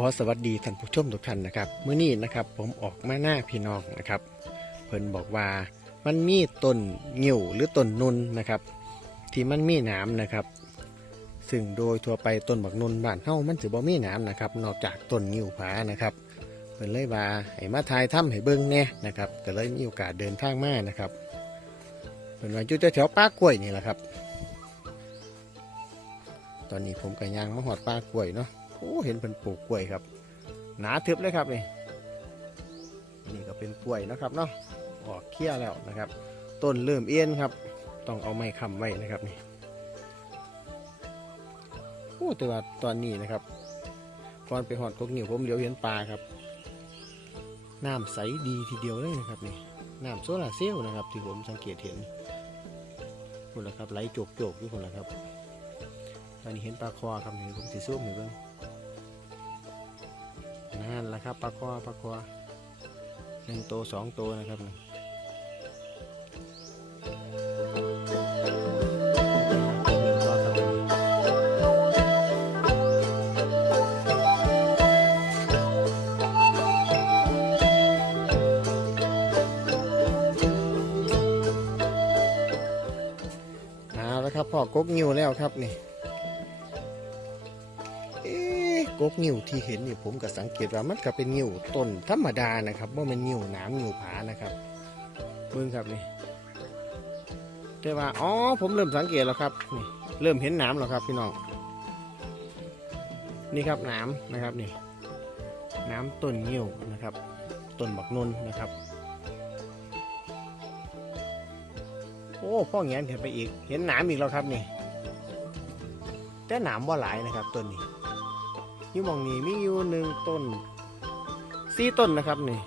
ขอสวัสดีท่านผู้ชมทุกท่านนะครับเมื่อนี้นะครับผมออกมาหน้าพี่น้องนะครับ เพิ่นบอกว่ามันมีต้นงิ้วหรือต้นนุนนะครับ ที่มันมีหนามนะครับ ซึ่งโดยทั่วไปต้นบักนุนบ้านเฮามันสิบ่มีหนามนะครับ นอกจากต้นงิ้วผานะครับเพิ่นเลยว่าให้มาทายถ้ำให้เบิ่งแน่นะครับก็เลยมีโอกาสเดินทางมานะครับเพิ่นว่าอยู่แถวๆป่ากล้วยนี่แหละครับ ตอนนี้ผมกับยางมาหอดป่ากล้วยเนาะ โอ้เห็นเป็นปลูกกล้วยครับ หนาทึบเลยครับนี่นี่ก็เป็นกล้วยนะครับเนาะออกเคี้ยแล้วนะครับ ต้นเริ่มเอี้ยนครับ ต้องเอาไม้ค้ำไว้นะครับนี่โอ้แต่ว่าตอนนี้นะครับก่อนไปหอดกกเหนียวผมเหลียวเห็นปลาครับน้ำใสดีทีเดียวเลยนะครับนี่น้ำโซลาเซลล์นะครับ ที่ผมสังเกตเห็นคนละครับไหลโจกโจกๆอยู่คนละครับ ตอนนี้เห็นปลาคอครับนี่ผมสีส้มอยู่เบิ่ง นั่นแหละครับปลาคอปลาคอหนึ่งตัวสองตัวนะครับนี่หนึ่งตัวครับเอาแล้วครับพ่อกกงิ้วแล้วครับนี่ กกงิ้วที่เห็นนี่ผมก็สังเกตว่ามันก็เป็นงิ้วต้นธรรมดานะครับว่ามันงิ้วหนามงิ้วผานะครับเบิ่งครับนี่แต่ว่าอ๋อผมเริ่มสังเกตแล้วครับนี่เริ่มเห็นหนามแล้วครับพี่น้องนี่ครับหนามนะครับนี่หนามต้นงิ้วนะครับต้นบักนนนะครับโอ้พ่อแงนเห็นไปอีก เห็นหนามอีกแล้วครับนี่ แต่หนามว่าหลายนะครับต้นนี้ อยู่มองนี้มีอยู่หนึ่งต้นสี่ต้นนะครับนี่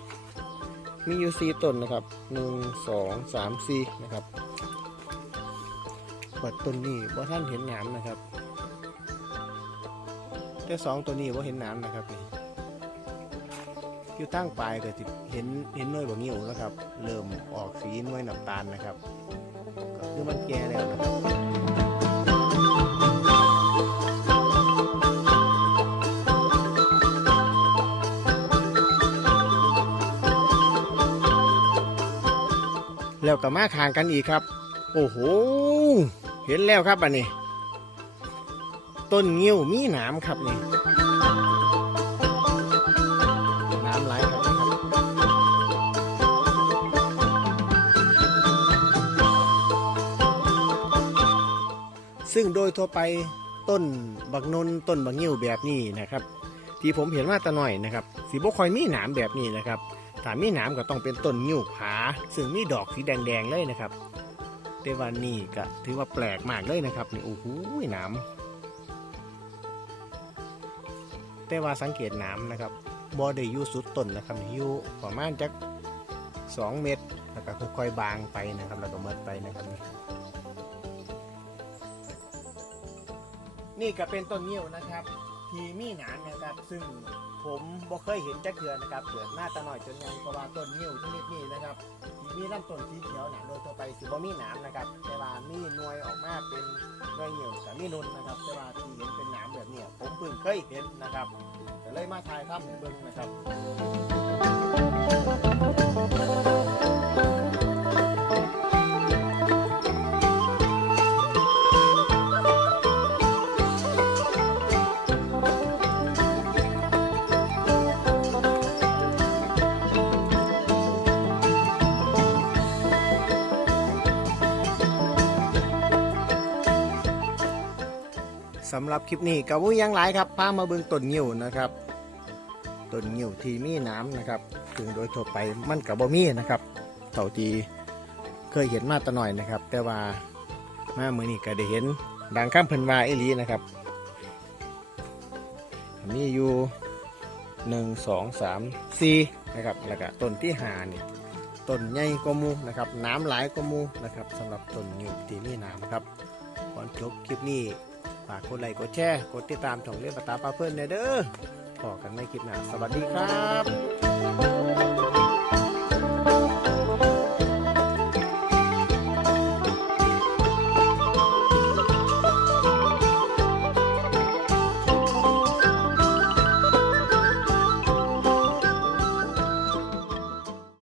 มีอยู่สี่ต้นนะครับหนึ่งสองสามสี่นะครับปัดต้นนี้ว่าท่านเห็นหนามนะครับแต่สองตัวนี้ว่าเห็นหนามนะครับนี่อยู่ตั้งปลายก็จะเห็นเห็นน่วยบางเหี่ยวแล้วครับ เริ่มออกสีน่วยน้ำตาลนะครับ ก็คือมันแก่แล้วนะครับ แล้วก็มาคางกันอีกครับ โอ้โห เห็นแล้วครับอันนี้ ต้นเงี้ยวมีหนามครับนี่หนามหลครับนะครับซึ่งโดยทั่วไปต้นบักนนต้นบักเงี้ยวแบบนี้นะครับ ที่ผมเห็นมาแตะหน่อยนะครับสีบกคอยมีหนามแบบนี้นะครับ ถ้ามีหนามก็ต้องเป็นต้นงิ้วผาซึ่งมีดอกสีแดงๆเลยนะครับแต่ว่านี่ก็ถือว่าแปลกมากเลยนะครับนี่โอ้โหหนามแต่ว่าสังเกตหนามนะครับบอได้ยู่สุดต้นนะครับอยู่ประมาณจักสองเมตรแล้วก็ค่อยๆบางไปนะครับ แล้วก็เมิดไปนะครับนี่นี่ก็เป็นต้นงิ้วนะครับ ที่มีหนามนะครับ ซึ่งผมบ่เคยเห็นจะเขือนะครับ เกิดหน้าตาหน่อยจนยังเพราะว่าต้นนิ้วชนิดนี้นะครับที่มีลำต้นสีเขียวหนาโดยทั่วไปสิบ่มีหนามนะครับ แต่ว่ามีหน่วยออกมาเป็นหน่วยเหนียวแต่มีนุนนะครับ แต่ว่าที่เห็นเป็นหนามแบบนี้ผมเพิ่งเคยเห็นนะครับก็เลยมาถ่ายทำให้เบิ่งนะครับ สำหรับคลิปนี้ก็บ่มีหยังหลายครับพามาเบิ่งต้นงิ้วนะครับต้นงิ้วที่มีน้ำนะครับซึ่งโดยทั่วไปมันกับบ่มีนะครับเท่าที่เคยเห็นมาแตะหน่อยนะครับ แต่ว่ามาเมื่อนี้ก็ได้เห็นดังข้ามเพิ่นว่าอีหลีนะครับมีอยู่หนึ่งสองสามสี่นะครับแล้วก็ต้นที่หานี่ต้นใหญ่กว่ามูนะครับ น้ำหลายกว่ามูนะครับสำหรับต้นงิ้วที่มีน้ำครับก่อนจบคลิปนี้ ฝากกดไลค์กดแชร์กดติดตามช่องเล่นปตาปลาเพื่อนเด้อพอกันไม่คลิปหน้าสวัสดีครับ